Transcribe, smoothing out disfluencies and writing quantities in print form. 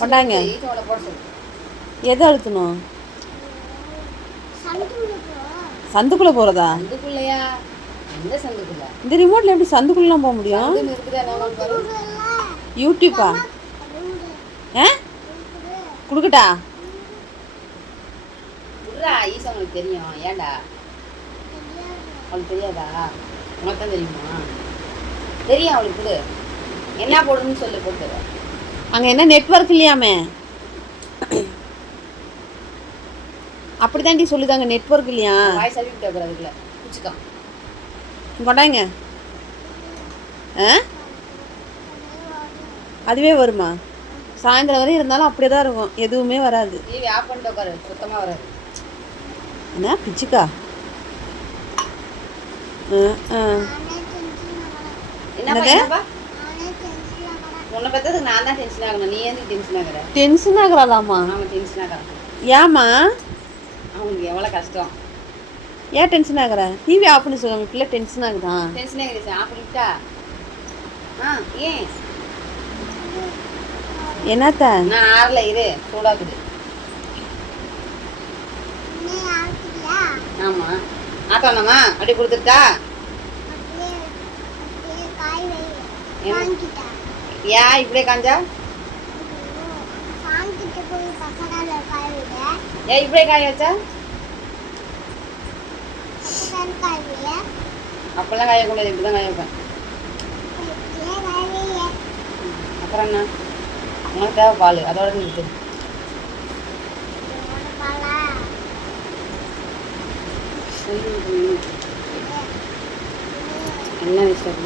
கொண்டாங்க. எதை அழுத்தணும்? சந்துக்குள்ள போறதா? இந்த ரிமோட்ல எப்படி சந்துக்குள்ளலாம் போக முடியும்? யூடியூப்பா? குடுக்கட்டா? ஈசனுக்கு தெரியும். ஏன்டா அவளுக்கு தெரியாதா? உனக்கு தான் தெரியுமா? தெரியும் அவளுக்கு. என்ன போடுன்னு சொல்லி போட்டு. அங்க என்ன நெட்வொர்க் இல்லையாமே? அப்படிதாண்டி சொல்லுதாங்க, நெட்வொர்க் இல்லையா? வாய் சர்வீஸ் பேப்பர் அதுக்குள்ள குச்சிக்கா கொண்டாங்க. அதுவே வருமா? சாயந்தரம் வரையும் இருந்தாலும் அப்படியே தான் இருக்கும், எதுவுமே வராது. டிவி ஆஃப் பண்ணிட்டு உட்காரு, சுத்தமாக வராது. என்ன பிச்சுக்கா? என்னப்பா உன்னை பார்த்ததுக்கு நான் தான் டென்ஷன் ஆகணும். நீ ஏன் டென்ஷன் ஆகுற? டென்ஷன் ஆகுறாளாமா? அவன் டென்ஷன் ஆகிறான். ஏமா? அவனுக்கு எவ்வளோ கஷ்டம். ஏன் டென்ஷன் ஆகுற? டிவி ஆஃப் பண்ணி சொல்லுங்க, பிள்ளை டென்ஷன் ஆகுதான். டென்ஷன் ஆகிடுச்சு, ஆஃப் பண்ணிட்டா? ஏன் என்னத்த? நான் ஆறல இரு, சூடாக்குது. ஆமாம் ஆட்டோனம்மா அப்படி கொடுத்துட்டா? ஏன் இப்படியே காஞ்சா? ஏன் இப்படியே காய வச்சா? அப்பெல்லாம் காயக்கூடாது, இப்படி தான் காய வைப்பேன். அப்புறம் என்ன? உனக்கு தேவை பால், அதோட நிறுத்து. என்ன விஷயம்?